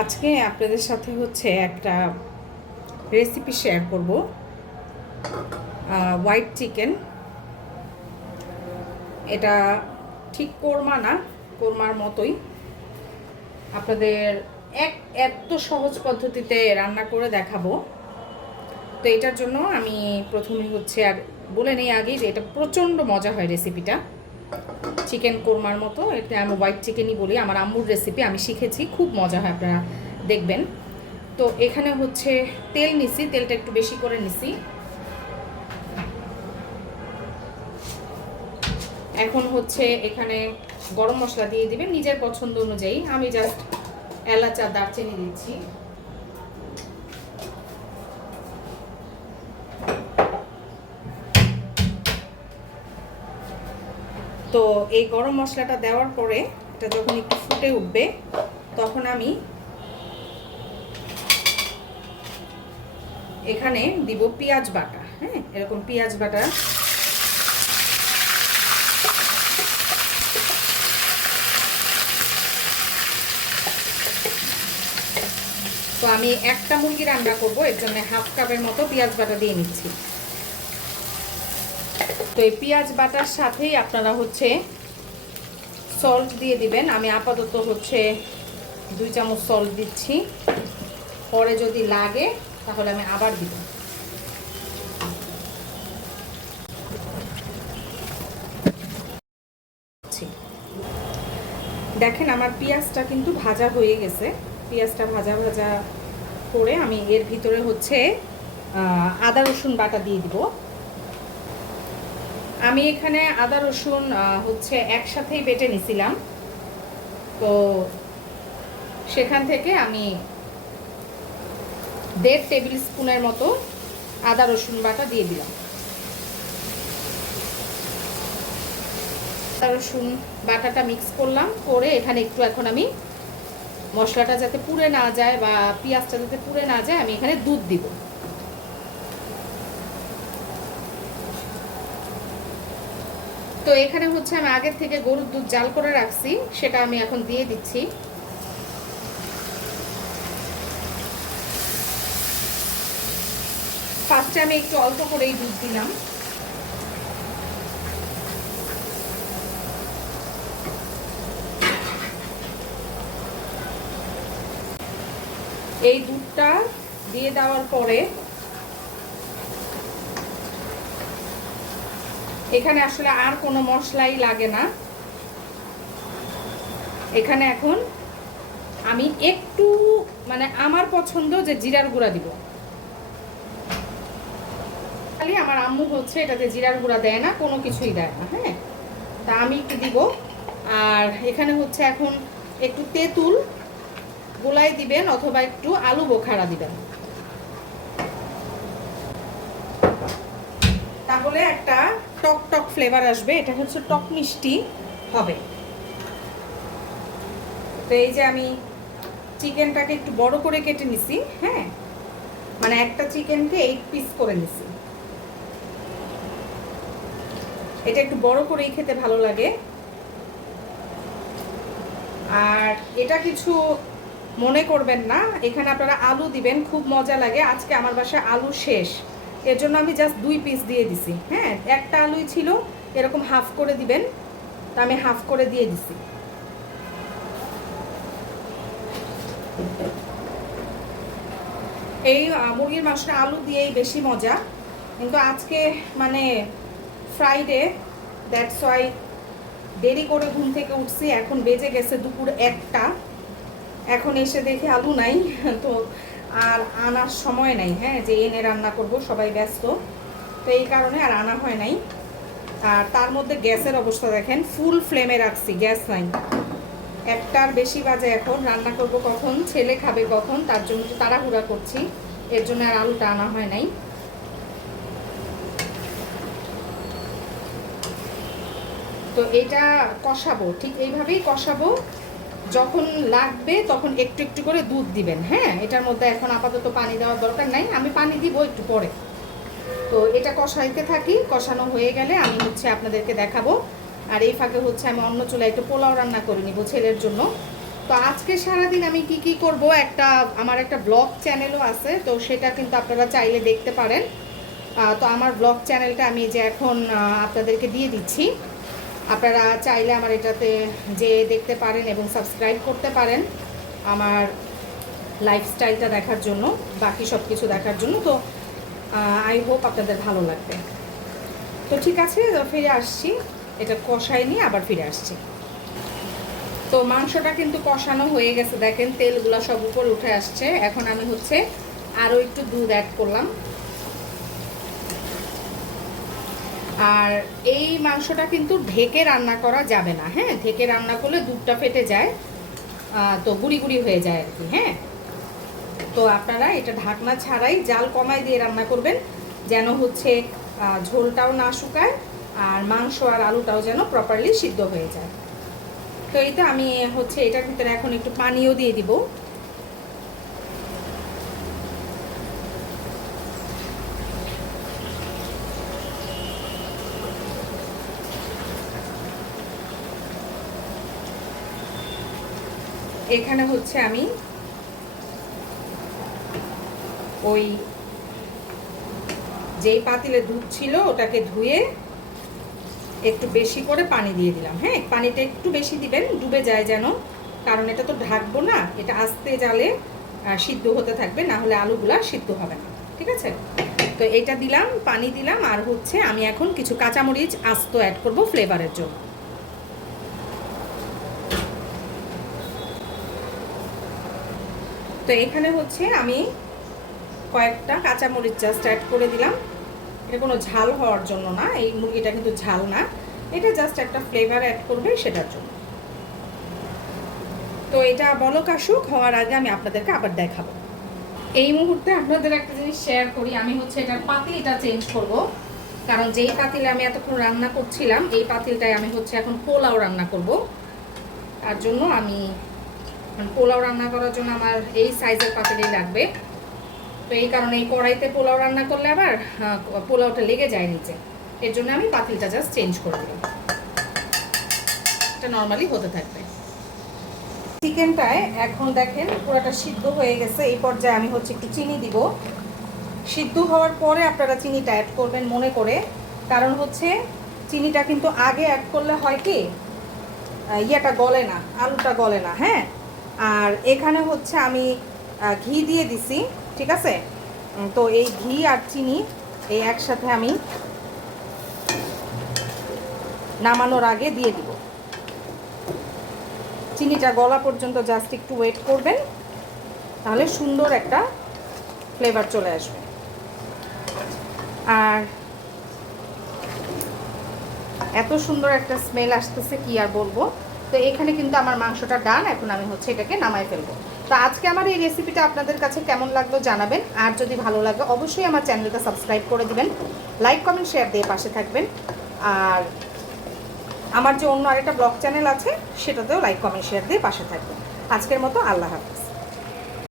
আজকে আপনাদের সাথে হচ্ছে একটা রেসিপি শেয়ার করব। হোয়াইট চিকেন এটা ঠিক কোরমা না, কোরমার মতোই। আপনাদের এক, এত সহজ পদ্ধতিতে রান্না করে দেখাবো। তো এটার জন্য আমি প্রথমে হচ্ছে আর বলে নেই আগেই যে এটা প্রচণ্ড মজা হয় রেসিপিটা চিকেন কোরমার মতো এটা আমি হোয়াইট চিকেনই বলি, আমার আম্মুর রেসিপি আমি শিখেছি, খুব মজা হয় আপনারা দেখবেন। তো এখানে হচ্ছে তেল নিছি, তেলটা একটু বেশি করে নিছি। এখন হচ্ছে এখানে গরম মশলা দিয়ে দিবেন, নিজের পছন্দ অনুযায়ী। আমি জাস্ট এলাচ আর দারচিনি দিচ্ছি। তো এই গরম মশলাটা দেওয়ার পরে এটা যখন একটু ফুটে উঠবে, তখন আমি এখানে দিব পেঁয়াজ বাটা হ্যাঁ? এরকম পেঁয়াজ বাটা। তো আমি একটা মুরগি রান্না করব, এর জন্য হাফ কাপের মতো পেঁয়াজ বাটা দিয়ে নিচ্ছি। তো এই পেঁয়াজ বাটার সাথেই আপনারা হচ্ছে সল্ট দিয়ে দিবেন। আমি আপাতত হচ্ছে দুই চামচ সল্ট দিচ্ছি। পরে যদি লাগে, তাহলে আমি আবার দিব। দেখেন আমার পেঁয়াজটা কিন্তু ভাজা হয়ে গেছে। পেঁয়াজটা ভাজা ভাজা করে আমি এর ভিতরে হচ্ছে আদা রসুন বাটা দিয়ে দিব। আমি এখানে আদা, রসুন হচ্ছে একসাথেই বেটে নিছিলাম। তো সেখান থেকে আমি দেড় টেবিল স্পুনের মতো আদা, রসুন বাটা দিয়ে দিলাম। আদা, রসুন বাটাটা মিক্স করলাম, করে এখানে একটু এখন আমি মশলাটা যাতে পুড়ে না যায় বা পেঁয়াজটা যাতে পুড়ে না যায়, আমি এখানে দুধ দিব। তো এখানে হচ্ছে আমি আগের থেকে গরুর দুধ জাল করে রাখছি, সেটা আমি এখন দিয়ে দিচ্ছি। ফার্স্টে আমি একটু অল্প করেই দুধ দিলাম। এই দুধটা দিয়ে দেওয়ার পরে এখানে আসলে আর কোনো মশলাই লাগে না। এখানে এখন আমি একটু মানে আমার পছন্দ যে জিরার গুঁড়া দিব। খালি আমার আম্মু হচ্ছে এটাতে জিরার গুঁড়া দেয় না, কোনো কিছুই দেয় না হ্যাঁ? তা আমি একটু দিব। আর এখানে হচ্ছে এখন একটু তেঁতুল গোলাই দিবেন অথবা একটু আলু বোখারা দিবেন। তাহলে একটা টক টক ফ্লেভার আসবে, এটা হচ্ছে টক মিষ্টি, হবে। তো এই যে আমি চিকেনটাকে একটু বড় করে কেটে নিছি হ্যাঁ? মানে একটা চিকেনকে এইট পিস করে নিছি। এটা একটু বড় করেই খেতে ভালো লাগে। আর এটা কিছু মনে করবেন না, এখানে আপনারা আলু দিবেন, খুব মজা লাগে। আজকে আমার বাসায় আলু শেষ। এর জন্য আমি জাস্ট দুই পিস দিয়ে দিছি। হ্যাঁ একটা আলুই ছিল, এরকম হাফ করে দিবেন, তা আমি হাফ করে দিয়ে দিছি। এই মুরগির মাংসটা আলু দিয়েই বেশি মজা। কিন্তু আজকে মানে ফ্রাইডে দ্যাটস ওয়াই দেরি করে ঘুম থেকে উঠছি, এখন বেজে গেছে দুপুর একটা। এখন এসে দেখি আলু নাই, তো আর আনার সময় নাই হ্যাঁ যে এনে রান্না করব, সবাই ব্যস্ত। তো এই কারণে আর আনা হয় নাই। আর তার মধ্যে গ্যাসের অবস্থা দেখেন ফুল ফ্লেমে রাখছি, গ্যাস নাই। একটার বেশি বাজে এখন, রান্না করব কখন, ছেলে খাবে কখন, তার জন্য তো তাড়াহুড়া করছি, এর জন্য আর আলুটা আনা হয় নাই। তো এটা কষাবো, ঠিক এইভাবেই কষাবো যখন লাগবে তখন একটু একটু করে দুধ দিবেন হ্যাঁ? এটার মধ্যে এখন আপাতত পানি দেওয়ার দরকার নাই, আমি পানি দিব একটু পরে। তো এটা কষাইতে থাকি, কষানো হয়ে গেলে আমি হচ্ছে আপনাদেরকে দেখাবো। আর এই ফাঁকে হচ্ছে আমি অন্য চুলায় একটু পোলাও রান্না করে নিব ছেলের জন্য। তো আজকে সারাদিন আমি কি কি করব একটা, আমার একটা ব্লগ চ্যানেলও আছে, তো সেটা কিন্তু আপনারা চাইলে দেখতে পারেন। তো আমার ব্লগ চ্যানেলটা আমি যে এখন আপনাদেরকে দিয়ে দিচ্ছি। আপনারা চাইলে আমার এটাতে যে দেখতে পারেন এবং সাবস্ক্রাইব করতে পারেন আমার লাইফস্টাইলটা দেখার জন্য, বাকি সব কিছু দেখার জন্য। তো আই হোপ আপনাদের ভালো লাগবে। তো ঠিক আছে, ফিরে আসছি। এটা কষাই নিয়ে আবার ফিরে আসছি। তো মাংসটা কিন্তু কষানো হয়ে গেছে। দেখেন তেলগুলো সব উপরে উঠে আসছে। এখন আমি হচ্ছে আরও একটু দুধ অ্যাড করলাম। আর এই মাংসটা কিন্তু ঢেকে রান্না করা যাবে না হ্যাঁ? ঢেকে রান্না করলে দুধটা ফেটে যায় তো গুড়ি গুড়ি হয়ে যায় আর কি হ্যাঁ? তো আপনারা এটা ঢাকনা ছাড়াই জাল কমাই দিয়ে রান্না করবেন, যেন হচ্ছে ঝোলটাও না শুকায় আর মাংস আর আলুটাও যেন প্রপারলি সিদ্ধ হয়ে যায়। তো এই তো আমি হচ্ছে এটার ভিতরে এখন একটু পানিও দিয়ে দিব। এখানে হচ্ছে আমি ওই যেই পাতিলে দুধ ছিল, ওটাকে ধুয়ে একটু বেশি করে পানি দিয়ে দিলাম। হ্যাঁ পানিটা একটু বেশি দিবেন, ডুবে যায় যেন। কারণ এটা তো ঢাকবো না, এটা আস্তে জালে সিদ্ধ হতে থাকবে, না হলে আলুগুলা সিদ্ধ হবে না। ঠিক আছে? তো এটা দিলাম, পানি দিলাম, আর হচ্ছে আমি এখন কিছু কাঁচামরিচ আস্ত অ্যাড করব ফ্লেভারের জন্য। তো এখানে হচ্ছে আমি কয়েকটা কাঁচামরিচ জাস্ট অ্যাড করে দিলাম। এটা কোনো ঝাল হওয়ার জন্য না, এই মুরগিটা কিন্তু ঝাল না। এটা জাস্ট একটা ফ্লেভার অ্যাড করবে সেটার জন্য। তো এটা বলক আসুক, হওয়ার আগে আমি আপনাদেরকে আবার দেখাবো। এই মুহূর্তে আপনাদের একটা জিনিস শেয়ার করি, আমি হচ্ছে এটার পাতিলটা চেঞ্জ করব। কারণ যেই পাতিলে আমি এতক্ষণ রান্না করছিলাম, এই পাতিলটায় আমি হচ্ছে এখন পোলাও রান্না করব। তার জন্য আমি মানে পোলাও রান্না করার জন্য আমার এই সাইজের পাতিলই লাগবে। তো এই কারণে এই কড়াইতে পোলাও রান্না করলে আবার পোলাওটা লেগে যায় নিচে। এর জন্য আমি পাতিলটা জাস্ট চেঞ্জ করে দিলাম। এটা নর্মালি হতে থাকবে। চিকেনটায় এখন দেখেন পুরোটা সিদ্ধ হয়ে গেছে। এই পর্যায়ে আমি হচ্ছে একটু চিনি দিব। সিদ্ধ হওয়ার পরে আপনারা চিনিটা অ্যাড করবেন মনে করে। কারণ হচ্ছে চিনিটা কিন্তু আগে অ্যাড করলে হয় কি ইয়েটা গলে না, আলুটা গলে না হ্যাঁ? আর এখানে হচ্ছে আমি ঘি দিয়ে দিছি, ঠিক আছে? তো এই ঘি আর চিনি এই একসাথে আমি নামানোর আগে দিয়ে দিব। চিনিটা গলা পর্যন্ত জাস্ট একটু ওয়েট করবেন, তাহলে সুন্দর একটা ফ্লেভার চলে আসবে। আর এত সুন্দর একটা স্মেল আসতেছে, কি আর বলব? তো এখানে কিন্তু আমার মাংসটা ডান, এখন আমি হচ্ছে এটাকে নামাই ফেলব। তো আজকে আমার এই রেসিপিটা আপনাদের কাছে কেমন লাগল জানাবেন, আর যদি ভালো লাগে অবশ্যই আমার চ্যানেলটা সাবস্ক্রাইব করে দিবেন লাইক কমেন্ট শেয়ার দিয়ে পাশে থাকবেন, আর আমার যে অন্য আরেকটা ব্লগ চ্যানেল আছে, সেটাতেও লাইক কমেন্ট শেয়ার দিয়ে পাশে থাকবেন। আজকের মতো আল্লাহ হাফিজ।